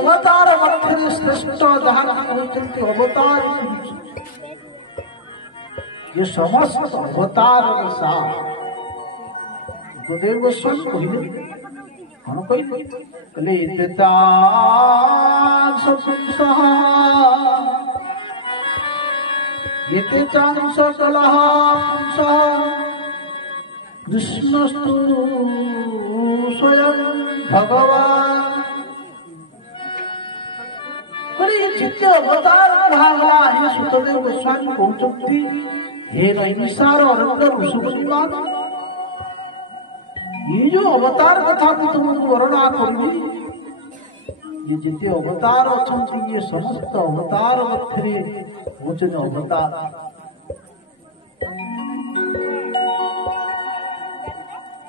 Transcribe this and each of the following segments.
अवतार मध्य श्रेष्ठ जहाँ अवतार ये समस्त अवतार गुरुदेव गोस्वामी कहले कौन कहले कृष्णस्तु स्वयं भगवान जिते अवतार कहा ये सुतदेव गोस्वामी कहते हे नैमिषार अरण्य ऋषिमान ये जो अवतार कथा तुमको वर्णना करी ये जिते अवतार अच्छा ये समस्त अवतार मध्य होचन अवतार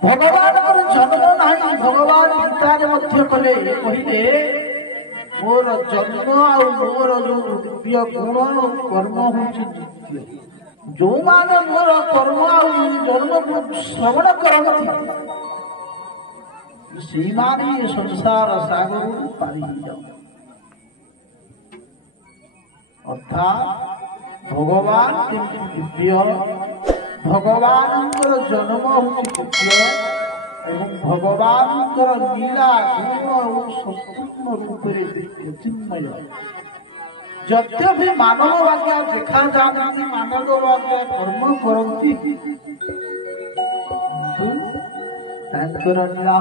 भगवान जन्म ना भगवान गीतार मध्य कले कहले मोर जन्म आ मोर जो दिव्य गुण कर्म होची जो माने मोर कर्म आ जन्म को श्रवण करती श्रीमानी संसार सागर पारी जाओ अर्थात भगवान दिव्य भगवान जन्म होची दिव्य एवं भगवान लीला गुण और संपूर्ण रूप से चिन्मय जत्य भी मानव वाक्य देखा जाती मानव वाक्य कर्म करती लीला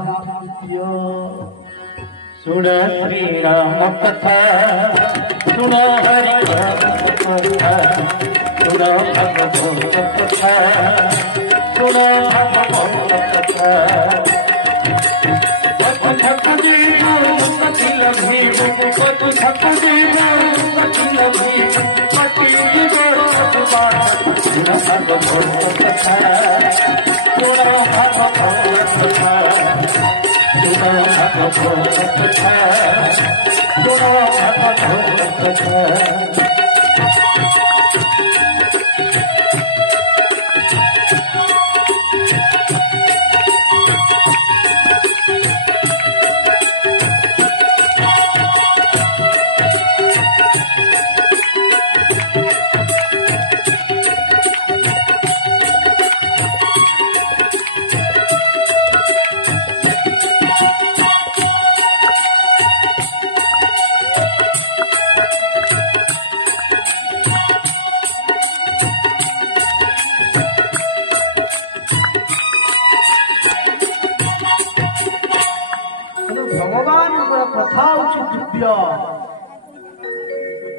सुन श्री राम कथा सुन हरि कथा सुन भगवत कथा सुन भगवत कथा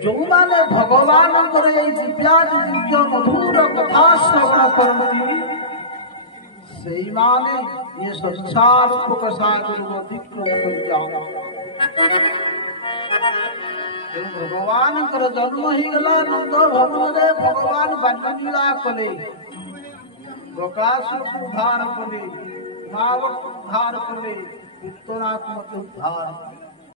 जो माने भगवान दिव्या दिव्य मधुर कथा श्रवण करती से माने ये संसार सागर अतिक्रम कर जाओ भगवान जन्म ही गला नंद भवन भगवान बाल्यलीला कले प्रकाश उद्धार कले मावक उद्धार कले उत्तरात्मक उद्धार